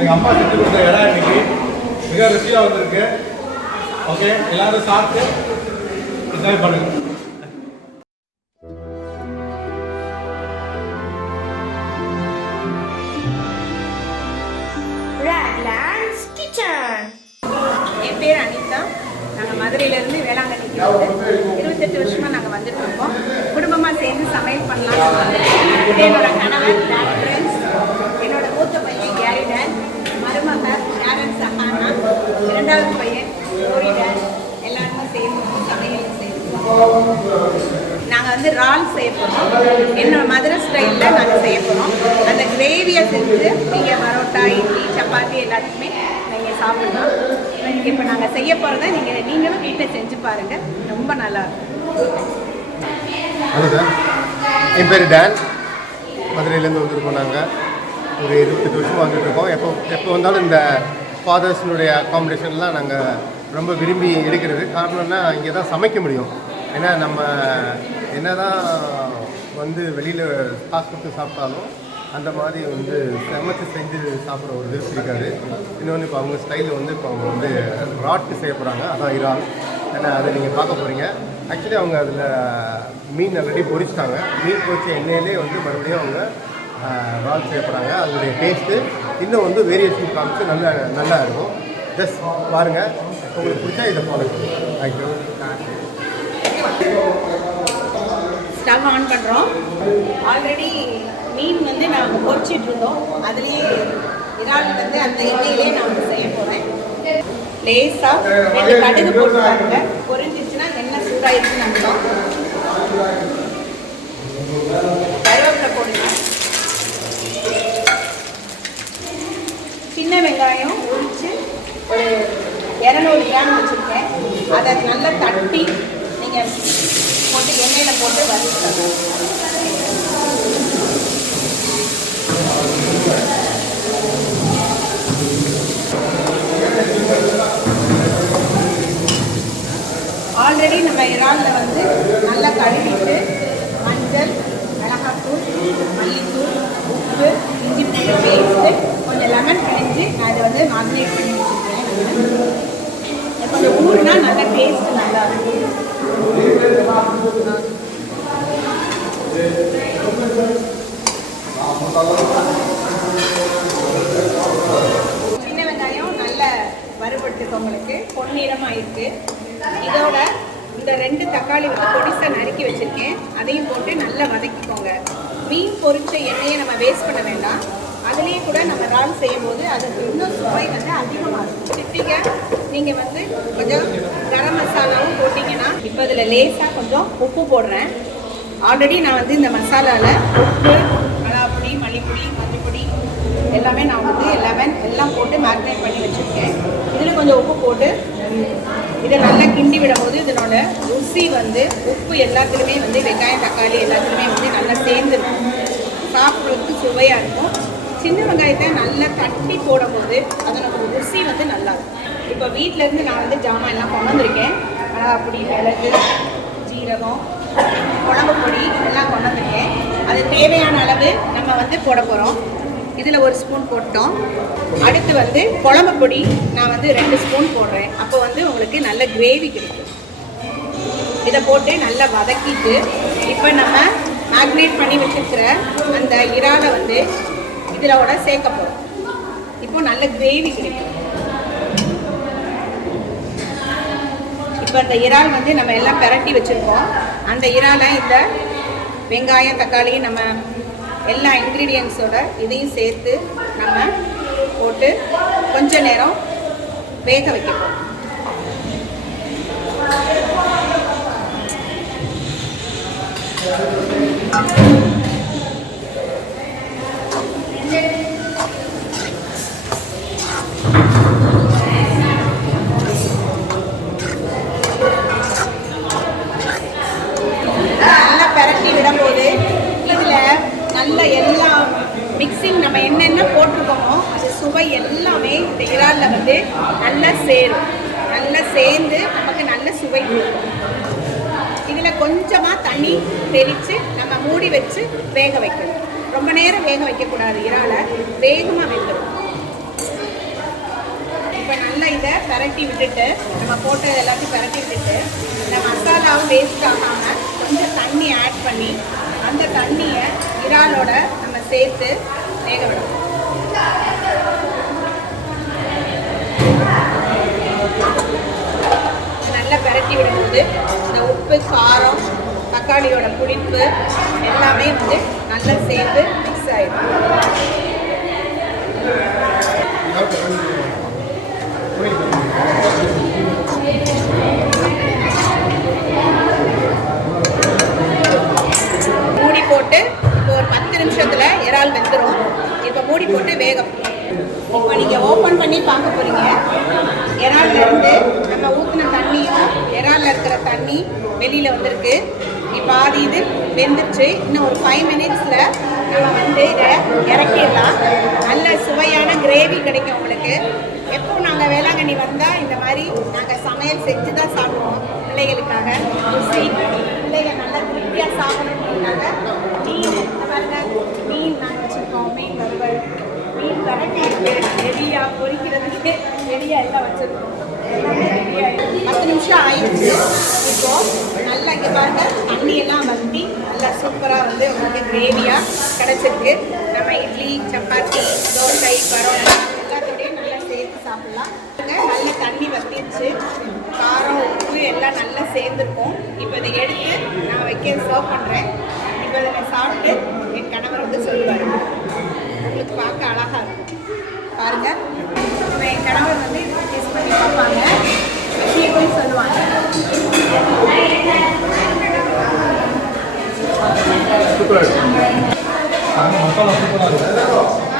எங்கள் அம்மா செஞ்சு கொடுத்த இடம் இன்னைக்கு. மிக ருசியாக வந்திருக்கு. ஓகே எல்லாரும் சாப்பிட்டு என்ஜாய் பண்ணுங்க. என் பேர் அனிதா. நாங்கள் மதுரையிலேருந்து வேளாங்கண்ணிக்கு வந்து இருபத்தெட்டு வருஷமாக நாங்கள் வந்துட்டு இருக்கோம். குடும்பமாக சேர்ந்து சமையல் பண்ணலாம்னு வந்திருக்கோம். இது என்னோட கணவர் டேன் இரண்டாவது பையன் கோரி டான்ஸ் எல்லாருமே செய்யணும் சமையல் செய்யணும் நாங்கள் வந்து ரால் செய்ய போகிறோம் என்னோட மதுரை ஸ்டைலில் நாங்கள் செய்ய போகிறோம் அந்த கிரேவியை செஞ்சு நீங்கள் பரோட்டா இட்லி சப்பாத்தி எல்லாத்துக்குமே நீங்கள் சாப்பிடலாம். இப்போ நாங்கள் செய்ய போகிறத நீங்கள் நீங்களும் வீட்டில் செஞ்சு பாருங்கள் ரொம்ப நல்லா இருக்கும். என் பேர் டேன் மதுரையிலேருந்து வந்திருக்கோம் நாங்கள் ஒரு இருபத்தெட்டு வருஷம் வந்துட்டு இருக்கோம். எப்போ எப்போ வந்தாலும் இந்த ஃபாதர்ஸ்னுடைய அக்காமடேஷன்லாம் நாங்கள் ரொம்ப விரும்பி எடுக்கிறது. காரணம்னா இங்கே தான் சமைக்க முடியும். ஏன்னா நம்ம என்ன தான் வந்து வெளியில் காசு கொடுத்து சாப்பிட்டாலும் அந்த மாதிரி வந்து சமைச்சு செஞ்சு சாப்பிட்ற ஒரு விருப்பம் இருக்காது. இன்னொன்று இப்போ அவங்க ஸ்டைலில் வந்து இப்போ அவங்க வந்து ராட்டு செய்ய போகிறாங்க அதான் இறால். ஏன்னா அதை நீங்கள் பார்க்க போகிறீங்க ஆக்சுவலி அவங்க அதில் மீன் ஆல்ரெடி பொரிச்சிட்டாங்க. மீன் பொரிச்ச எண்ணெயிலே வந்து மறுபடியும் அவங்க ரால் செய்ய அதனுடைய டேஸ்ட்டு இன்னும் வந்து வேரியேஷன் காமிச்சு நல்லா நல்லா இருக்கும். ஜஸ்ட் பாருங்கள் உங்களுக்கு பிடிச்சா இதை ஃபாலோ பண்ணுங்கள் தேங்க்யூ ஸ்டவ் ஆன் பண்ணுறோம் ஆல்ரெடி மீன் வந்து நாங்கள் பொரிச்சிட்டு இருந்தோம். அதுலேயே இறால் வந்து அந்த எண்ணெயிலே நான் வந்து செய்ய போகிறேன் லேஸாக ரெண்டு கடுகு போட்டு பாருங்கள் பொறிஞ்சிச்சுன்னா என்ன சூடாயிருக்குன்னு அர்த்தம் சின்ன வெங்காயம் உரித்து ஒரு இரநூறு கிராம் வச்சுருக்கேன். அதை நல்லா தட்டி நீங்கள் போட்டு எண்ணெயில் போட்டு வறுத்துக்கணும் ஆல்ரெடி நம்ம இறாலில் வந்து நல்லா கழுவிட்டு மஞ்சள் மிளகாத்தூள் மல்லித்தூள் உப்பு இஞ்சி பூண்டு பேஸ்ட்டு கொஞ்சம் லெமன் பிழிஞ்சு நான் இதை வந்து மாரினேட் பண்ணி வச்சுருக்கேன் இது கொஞ்சம் ஊறுனா நல்ல டேஸ்ட் நல்லா இருக்கும் சின்ன வெங்காயம் நல்ல வறுபட்டுக்கு உங்களுக்கு பொன்னிறமாக இருக்குது இதோட இந்த ரெண்டு தக்காளி வந்து பொடிசை நறுக்கி வச்சுருக்கேன். அதையும் போட்டு நல்லா வதக்கிக்கோங்க. மீன் பொரிச்ச எண்ணெயை நம்ம வேஸ்ட் பண்ண வேண்டாம். அதுலேயே கூட நம்ம ரால் செய்யும் போது அதுக்கு இன்னும் சுவை வந்து அதிகமாக இருக்கும். சிட்டிங்க நீங்கள் வந்து கொஞ்சம் கரம் மசாலாவும் போட்டிங்கன்னா இப்போ இதில் லேசாக கொஞ்சம் உப்பு போடுறேன். ஆல்ரெடி நான் வந்து இந்த மசாலாவில் உப்பு மிளகாப்பொடி மல்லிப்பொடி மஞ்சப்பொடி எல்லாமே நான் வந்து லெமன் எல்லாம் போட்டு மேரினேட் பண்ணி வச்சுருக்கேன். இதில் கொஞ்சம் உப்பு போட்டு இதை நல்லா கிண்டி விடும்போது இதனோட ருசி வந்து உப்பு எல்லாத்துலேயுமே வந்து வெங்காயம் தக்காளி எல்லாத்துலேயுமே வந்து நல்லா சேர்ந்துருக்கும் சாப்பிட்றதுக்கு சுவையாக இருக்கும். சின்ன வெங்காயத்தை நல்லா தட்டி போடும்போது அதனோட ருசி வந்து நல்லா இருக்கும் இப்போ வீட்டிலேருந்து நான் வந்து ஜாமான் எல்லாம் கொண்டு வந்திருக்கேன். அப்படி மிளகு ஜீரகம் குழம்பு பொடி எல்லாம் கொண்டு வந்திருக்கேன் அது தேவையான அளவு நம்ம வந்து போட போகிறோம் இதில் ஒரு ஸ்பூன் போட்டோம். அடுத்து வந்து குழம்பு பொடி நான் வந்து ரெண்டு ஸ்பூன் போடுறேன். அப்போ வந்து உங்களுக்கு நல்ல கிரேவி கிடைக்கும். இதை போட்டு நல்லா வதக்கிட்டு இப்போ நம்ம மேக்னேட் பண்ணி வச்சுருக்கிற அந்த இறாலை வந்து இதில் சேர்க்க போகிறோம் இப்போ நல்ல கிரேவி கிடைக்கும். இப்போ அந்த இறால் வந்து நம்ம எல்லாம் பிரட்டி வச்சுருக்கோம் அந்த இறாலை இந்த வெங்காயம் தக்காளி நம்ம எல்லா இன்க்ரீடியன்ஸோட இதையும் சேர்த்து நம்ம போட்டு கொஞ்ச நேரம் வேக வைக்க போகிறோம் you பிரட்டி விடும்போது இதில் நல்ல எல்லா மிக்சிங் நம்ம என்னென்ன போட்டிருக்கோமோ அது சுவை எல்லாமே இந்த இறாலில் வந்து நல்லா சேரும் நல்லா சேர்ந்து நமக்கு நல்ல சுவை கொடுக்கும் இதில் கொஞ்சமாக தண்ணி தெளித்து நம்ம மூடி வச்சு வேக வைக்கணும். ரொம்ப நேரம் வேக வைக்கக்கூடாது இறாலை. வேகமாக வெந்துடும் பெரட்டி விட்டுட்டு நம்ம போட்டது எல்லாத்தையும் பரட்டி விட்டுட்டு இந்த மசாலாவும் வேஸ்ட் ஆகாமல் கொஞ்சம் தண்ணி ஆட் பண்ணி அந்த தண்ணியை இறாலோட நம்ம சேர்த்து வேக விடணும். நல்லா பரட்டி விடும்போது இந்த உப்பு காரம் தக்காளியோட புளிப்பு எல்லாமே வந்து நல்லா சேர்ந்து மிக்ஸ் ஆயிடும். மூடி போட்டு இப்போ ஒரு பத்து நிமிஷத்தில் இறால் வெந்துடும் இப்போ மூடி போட்டு வேகம். இப்போ நீங்கள் ஓப்பன் பண்ணி பார்க்க போகிறீங்க இறால்ல இருந்து நம்ம ஊற்றின தண்ணியும் இறால்ல இருக்கிற தண்ணி வெளியில் வந்திருக்கு. பாதி இது வெந்துருச்சு. இன்னும் ஒரு ஃபைவ் மினிட்ஸில் நம்ம வந்து இதை இறக்கிடலாம். நல்ல சுவையான கிரேவி கிடைக்கும் உங்களுக்கு. எப்போ நாங்கள் வேளாங்கண்ணி வந்தால் இந்த மாதிரி நாங்கள் சமையல் செஞ்சு தான் சாப்பிடுவோம் பிள்ளைகளுக்காக. ருசி. பிள்ளைங்க நல்லா திருப்தியாக சாப்பிடணுன்றதுக்காக மீன். இந்த பாருங்க மீன் நாங்கள் வச்சுருக்கோம். மீன் வறுவல். மீன் வரட்டி ரெடியாக பொறிக்கிறதுக்கு ரெடியாக எல்லாம் வச்சுருக்கோம். பத்து நிமிஷம் ஆயிடுச்சு. இப்போது இங்கே பாருங்க. தண்ணியெல்லாம் வந்து நல்லா சூப்பராக வந்து உங்களுக்கு கிரேவியாக கிடச்சிருக்கு. நம்ம இட்லி சப்பாத்தி தோசை பரோட்டா எல்லாத்தோடையும் நல்லா சேர்த்து சாப்பிட்லாம். நல்ல தண்ணி வத்திருச்சு. காரம் உப்பு எல்லாம் நல்லா சேர்ந்துருக்கும். இப்போ இதை எடுத்து நான் வைக்க சர்வ் பண்ணுறேன் இப்போ இதை நான் சாப்பிட்டு என் கணவர் வந்து சொல்லுவார். உங்களுக்கு பார்க்க அழகாக இருக்கும். பாருங்க. இப்போ என் கணவர் வந்து டேஸ்ட் பண்ணி பார்ப்பாங்க. எப்படி இருக்குன்னு சொல்லுவாங்க மசாலா சூப்பராக இருக்கும்